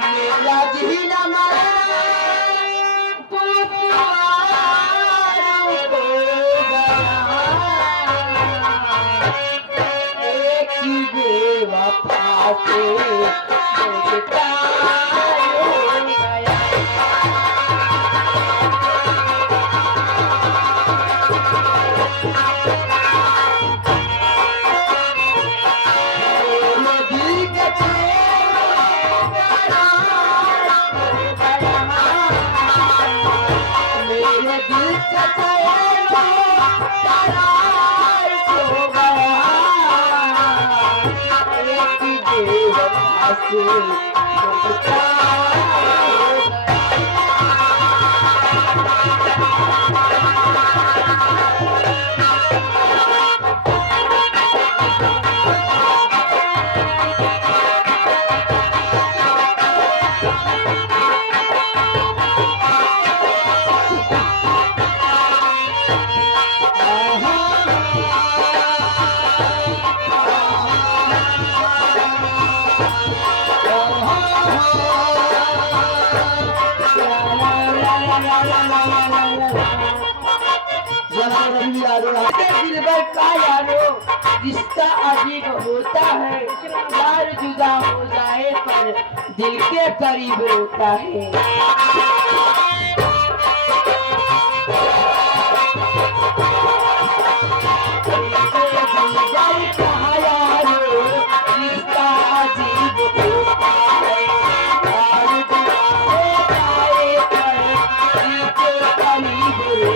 मेरा जीना बेवफा से मुझे प्यार हो गया। दिलबर का यारो रिश्ता अजीब होता है, यार जुदा हो जाए पर दिल के करीब होता है। रिश्ता अजीब होता है, यार जुदा हो जाए पर दिल के करीब होता है।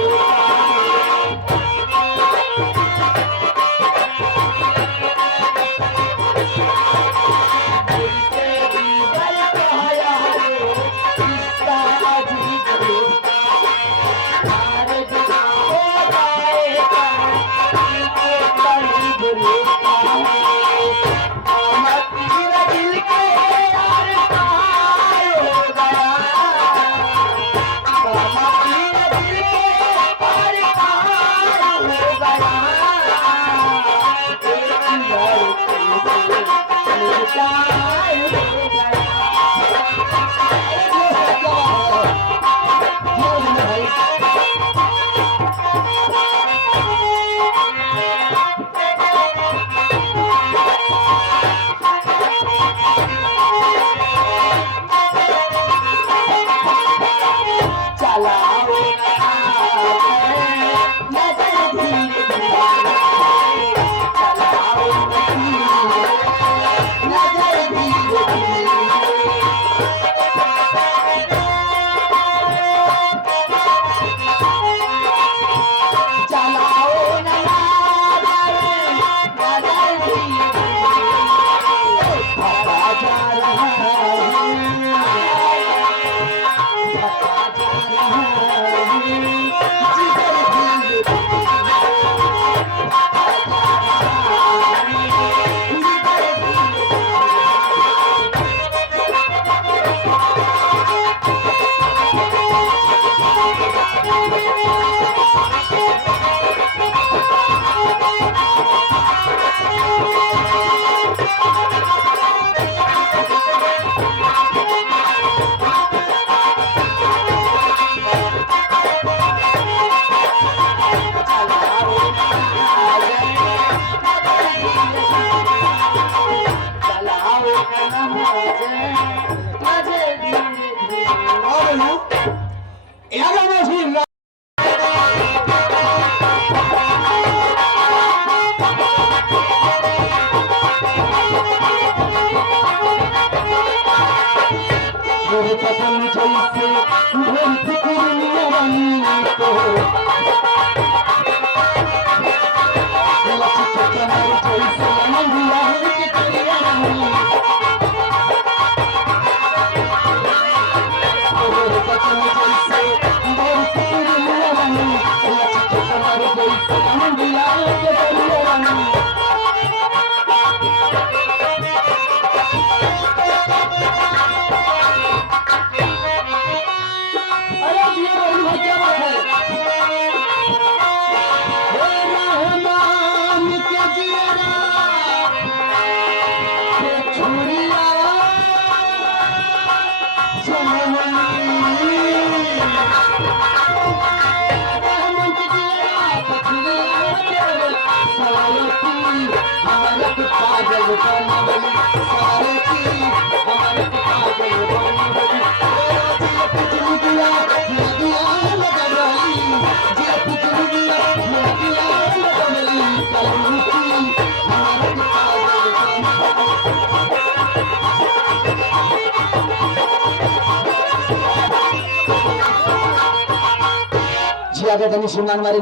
पतंग जैसे धरती दुनिया को लचक कमर जैसे मंगला की कलियानी पतंग जैसे धरती हमारे के पागल बनवली सारे की हमारे के पागल बनवली जिया पिछली दिया दिया लगवली जिया पिछली दिया दिया लगवली कलू की हमारे के पागल बनवली जिया के तनी सुनान मारे